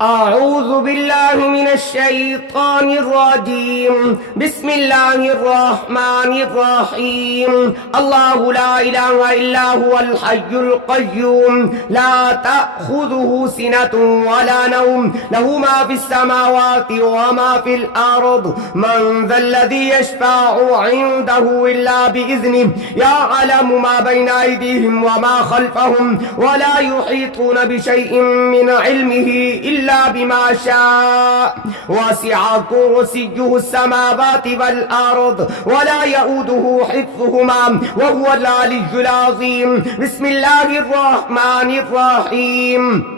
أعوذ بالله من الشيطان الرجيم بسم الله الرحمن الرحيم الله لا إله إلا هو الحي القيوم لا تأخذه سنة ولا نوم له ما في السماوات وما في الأرض من ذا الذي يشفع عنده إلا بإذنه يعلم ما بين أيديهم وما خلفهم ولا يحيطون بشيء من علمه إلا بما شاء وسع كرسيه السماوات والأرض ولا يؤوده حفظهما وهو العلي العظيم بسم الله الرحمن الرحيم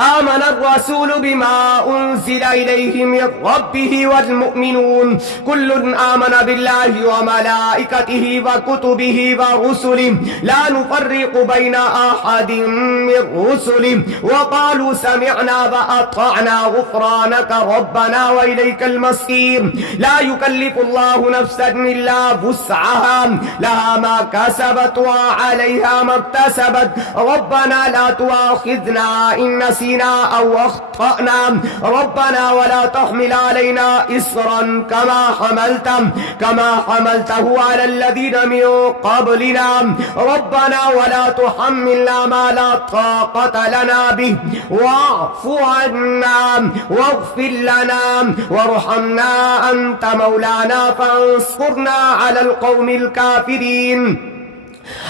آمن الرسول بما أنزل إليه من ربه والمؤمنون كل آمن بالله وملائكته وكتبه ورسله لا نفرق بين أحد من رسله وقالوا سمعنا وأطعنا غفرانك ربنا وإليك المصير لا يكلف الله نفسا إلا وسعها لها ما كسبت وعليها ما اكتسبت ربنا لا تؤاخذنا إن نسينا أو أخطأنا ربنا ولا تحمل علينا إصرا كما حملته على الذين من قبلنا ربنا ولا تحملنا ما لا طاقة لنا به واعف عنا واغفر لنا وارحمنا أنت مولانا فانصرنا على القوم الكافرين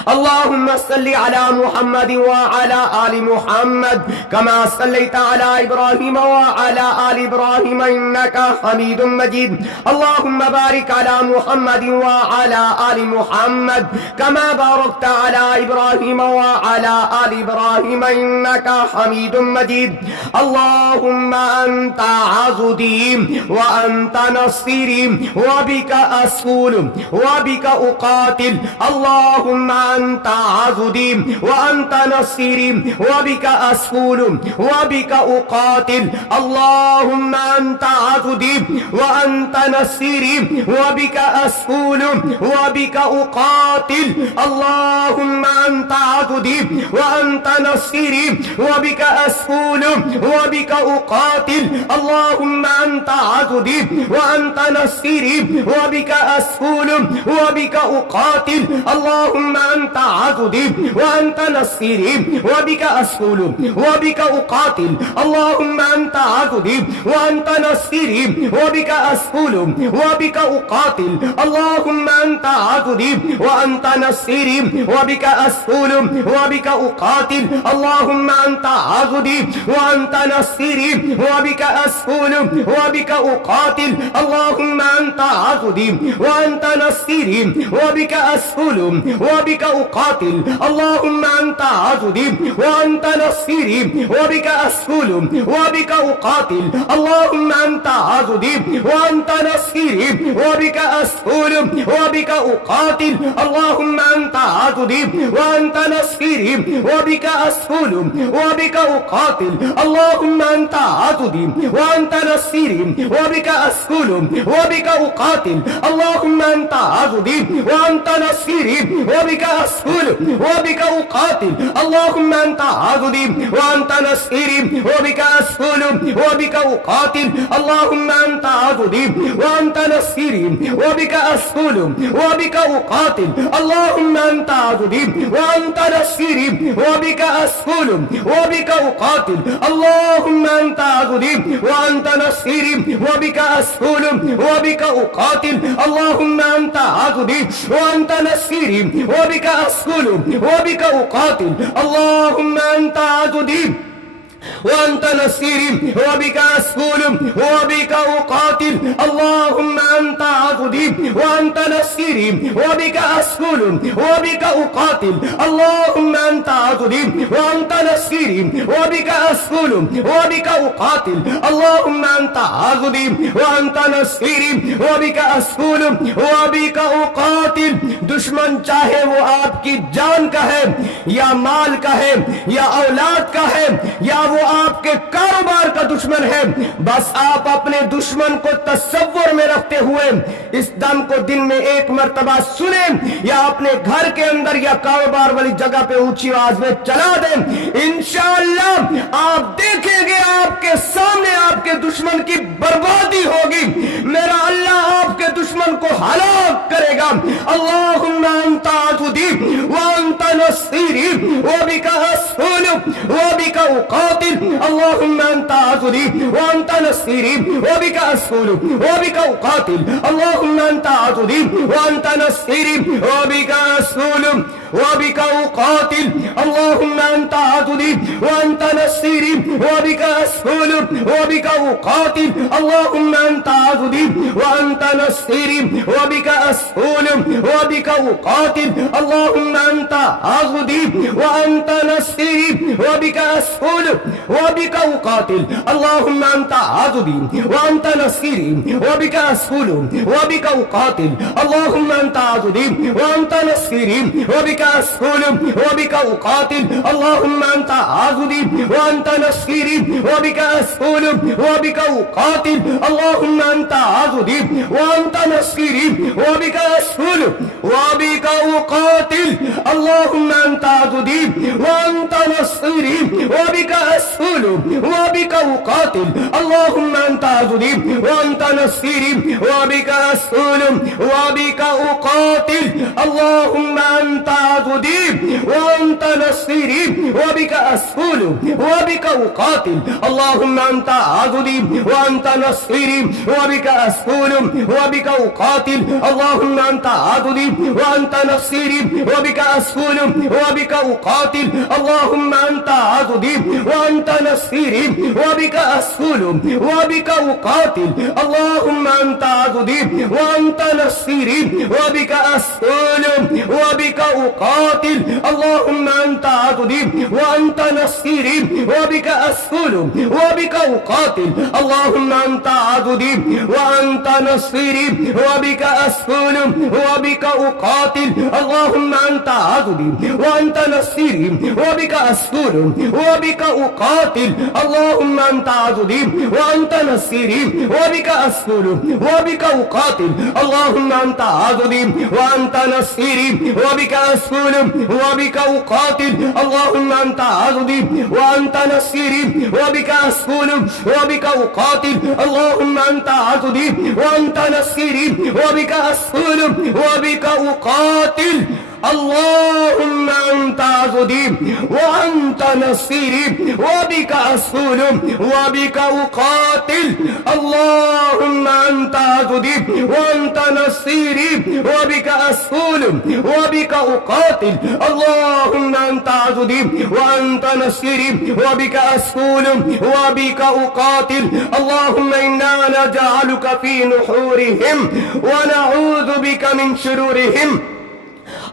اللهم صل على محمد وعلى آل محمد كما صليت على إبراهيم وعلى آل إبراهيم إنك حميد مجيد اللهم بارك على محمد وعلى آل محمد كما باركت على إبراهيم وعلى آل إبراهيم إنك حميد مجيد اللهم أنت عضدي وأنت نصيري وبك أسول وبك أقاتل اللهم أنت عضدي وأنت نصيري وبك أسول وبك أقاتل اللهم أنت عضدي وأنت نصيري وبك أسول وبك أقاتل اللهم أنت عضدي وأنت نصيري وبك أسول وبك أقاتل اللهم أنت عضدي وأنت نصيري وبك أسول وبك أقاتل اللهم أنت عضدي وأنت نصيري وبك أسول وبك أقاتل اللهم أنت عضدي وأنت نصيري وبك أسول وبك أقاتل اللهم أنت عضدي وأنت نصيري وبك أسول وبك أقاتل اللهم أنت عضدي وأنت نصيري وبك أسول وبك أقاتل اللهم أنت عضدي وأنت نصيري وبك أسول وبك أقاتل اللهم أنت عضدي وأنت نصيري وبك أسول وبك أقاتل اللهم أنت عضدي وأنت نصيري وبك أسول وبك أقاتل اللهم أنت عضدي وأنت نصيري وبك أسول وبك أقاتل اللهم أنت عضدي وأنت نصيري وبك أسول وبك أقاتل اللهم أنت عضدي وأنت نصيري وبك أسول وبك أقاتل اللهم أنت عضدي وأنت نصيري وبك أسول وبك أقاتل اللهم أنت عضدي وأنت نصيري وبك أسول وبك أقاتل اللهم أنت عضدي وأنت نصيري وبك أسول وبك أقاتل اللهم أنت عضدي وأنت نصيري وبك أسول وبك أقاتل اللهم أنت عضدي وأنت نصيري وبك أسول وبك أقاتل اللهم أنت عضدي وأنت نصيري وبك أسول وبك أقاتل اللهم أنت عضدي وأنت نصيري وبك أسول وبك أقاتل اللهم أنت عضدي وأنت نصيري وبك أسول وبك أقاتل اللهم أنت عضدي وأنت نصيري وبك أسول وبك أقاتل दुश्मन चाहे वो आपकी जान का है या माल का है या औलाद का है या वो आपके कारोबार का दुश्मन है। बस आप अपने दुश्मन को तस्वुर में रखते हुए इस दम को दिन में एक मर्तबा सुने या अपने घर के अंदर या कारोबार वाली जगह पे ऊंची आवाज में चला दें। इंशाअल्लाह आप देखेंगे आपके सामने आपके दुश्मन की बर्बादी होगी। मेरा अल्लाह आपके दुश्मन को हलाक करेगा। अल्लाहुम्मा अंता अज़ुदी व अंता नसीरी व बिका अस्हुलु व बिका उकातिल। अल्लाहुम्मा अंता अज़ुदी व अंता नसीरी व बिका अस्हुलु व बिका उकातिल। अल्लाहुम्मा अंता अज़ुदी व अंता नसीरी व बिका अस्हुलु व बिका उकातिल। अल्लाहुम्मा अंता अज़ुदी व अंता नसीरी व बिका अस्हुलु व बिका उकातिल। अल्लाहुम्मा अंता अज़ुदी व अंता नसीरी व बिका अस्हुलु व बिका उकातिल। अल्लाहुम्मा अंता अज़ुदी व अंता नसीरी व बिका अस्हुलु व बिका उकातिल। अल्लाहुम्मा अंता अज़ुदी व अंता नसीरी व बिका अस्हुलु व बिका उकातिल। अल्लाहुम्मा अंता अज़ुदी व अंता नसीरी व बिका अस्हुलु व बिका उकातिल। अल्लाहुम्मा अंता अज़ुदी व अंता नसीरी व बिका अस्हुलु व बिका उकातिल। अल्लाहुम्मा अंता अज़ुदी व अंता नसीरी व बिका अस्हुलु व बिका उकातिल। अल्लाहुम्मा अंता अज़ुदी व अंता नसीरी व बिका अस्हुलु व बिका उकातिल। अल्लाहुम्मा अंता अज़ुदी व अंता नसीरी व बिका अस्हुलु व बिका उकातिल। अल्लाहुम्मा अंता अज़ुदी व अंता नसीरी व बिका अस्हुलु व बिका उकातिल। अल्लाहुम्मा अंता अज़ुदी व अंता नसीरी व बिका अस्हुलु व बिका उकातिल। अल्लाहुम्मा अंता अज़ुदी व अंता नसीरी व बिका अस्हुलु व बिका उकातिल। अल्लाहुम्मा अंता अज़ुदी व अंता नसीरी व बिका अस्हुलु व बिका उकातिल। अल्लाहुम्मा अंता अज़ुदी व अंता नसीरी व बिका अस्हुलु व बिका उकातिल। अल्लाहुम्मा अंता अज़ुदी व अंता नसीरी व बिका अस्हुलु व बिका उकातिल। अल्लाहुम्मा अंता अज़ुदी व अंता नसीरी व बिका अस्हुलु व बिका उकातिल। अल्लाहुम्मा अंता अज़ुदी व अंता नसीरी व बिका अस्हुलु व बिका उकातिल। अल्लाहुम्मा अंता अज़ुदी व अंता नसीरी व बिका अस्हुलु व बिका उकातिल। अल्लाहुम्मा अंता अज़ुदी व अंता नसीरी व बिका अस्हुलु व बिका उकातिल। अल्लाहुम्मा अंता अज़ुदी व अंता नसीरी व बिका अस्हुलु व बिका उकातिल। अल्लाहुम्मा अंता अज़ुदी व अंता नसीरी व बिका अस्हुलु व बिका उकातिल। अल्लाहुम्मा अंता अज़ुदी व अंता नसीरी व बिका अस्हुलु व बिका उकातिल। अल्लाहुम्मा अंता अज़ुदी व अंता नसीरी व बिका अस्हुलु व बिका उकातिल। अल्लाहुम्मा अंता अज़ुदी व अंता नसीरी व बिका अस्हुलु व बिका उकातिल। अल्लाहुम्मा इन्ना नजअलुका फी नुहूरिहिम व नऊज़ु बिका मिन शुरूरिहिम।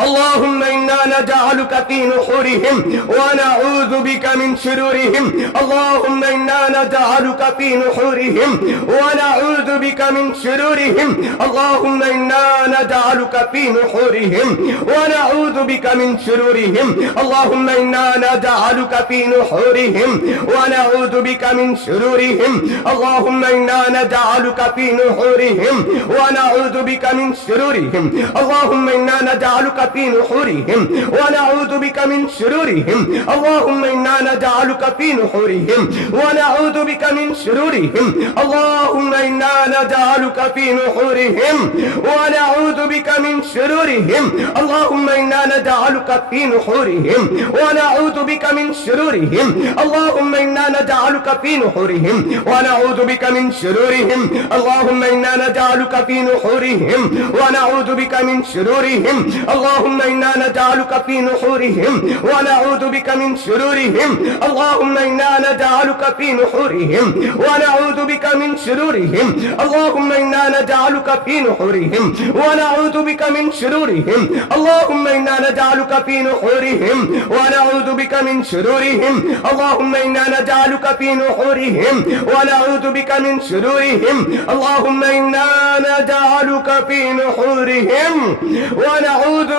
اللهم إنا نجعلك في نحورهم ونعوذ بك من شرورهم. اللهم إنا نجعلك في نحورهم ونعوذ بك من شرورهم. اللهم إنا نجعلك في نحورهم ونعوذ بك من شرورهم. اللهم إنا نجعلك في نحورهم ونعوذ بك من شرورهم. اللهم إنا نجعلك في نحورهم ونعوذ بك من شرورهم. اللهم إنا نجعلك في نحورهم ونعوذ بك من شرورهم. اللهم إنا نجعلك في نحورهم ونعوذ بك من شرورهم. اللهم إنا نجعلك في نحورهم ونعوذ بك من شرورهم. اللهم إنا نجعلك في نحورهم ونعوذ بك من شرورهم. اللهم إنا نجعلك في نحورهم ونعوذ بك من شرورهم. اللهم إنا نجعلك في نحورهم ونعوذ بك من شرورهم. اللهم إنا نجعلك في نحورهم ونعوذ بك من شرورهم. اللهم إنا نجعلك في نحورهم ونعوذ بك من شرورهم. اللهم إنا نجعلك في نحورهم ونعوذ بك من شرورهم. اللهم إنا نجعلك في نحورهم ونعوذ بك من شرورهم. اللهم إنا نجعلك في نحورهم ونعوذ بك من شرورهم. اللهم إنا نجعلك في نحورهم ونعوذ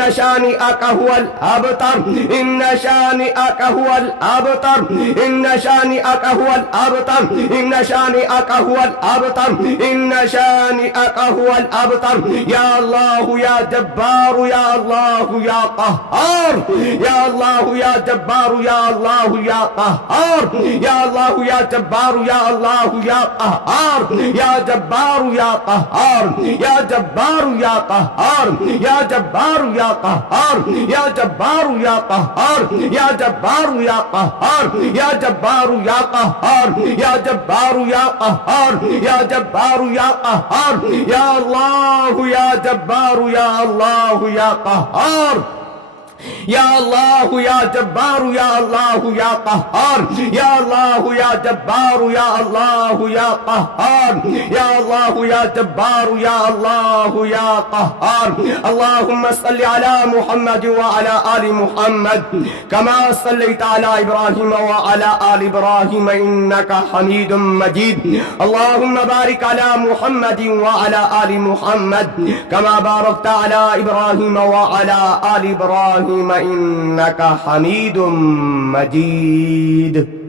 इन्ना शानिअक हुवल अबतर, इन्ना शानिअक हुवल अबतर, इन्ना शानिअक हुवल अबतर, इन्ना शानिअक हुवल अबतर, इन्ना शानिअक हुवल अबतर। या अल्लाह या जब्बार या अल्लाह या क़ह्हार, या अल्लाह या जब्बार या अल्लाह या क़ह्हार, या अल्लाह या जब्बार या अल्लाह या क़ह्हार, या जब्बार या क़ह्हार, या जब्बार या क़ह्हार, या जब्बार या क़ह्हार, या जब्बार या क़ह्हार, या जब्बार या क़ह्हार, या जब्बार या क़ह्हार, या जब्बार या क़ह्हार, या जब्बार या क़ह्हार, या अल्लाह या जब्बार या अल्लाह या क़ह्हार, या अल्लाह या जब्बार या अल्लाह या क़ह्हार, या अल्लाह या जब्बार या अल्लाह या क़ह्हार, या अल्लाह या जब्बार या अल्लाह या क़ह्हार। अल्लाहुम्मा सल्लि अला मुहम्मद व अला आलि मुहम्मद कमा सल्लैता अला इब्राहीम व अला आलि इब्राहीम इन्नका हमीदुम मजीद। अल्लाहुम्मा बारिक अला मुहम्मद व अला आलि मुहम्मद कमा बारकता अला इब्राहीम व अला आलि इब्राहीम इन्नका हमीदुम मजीद।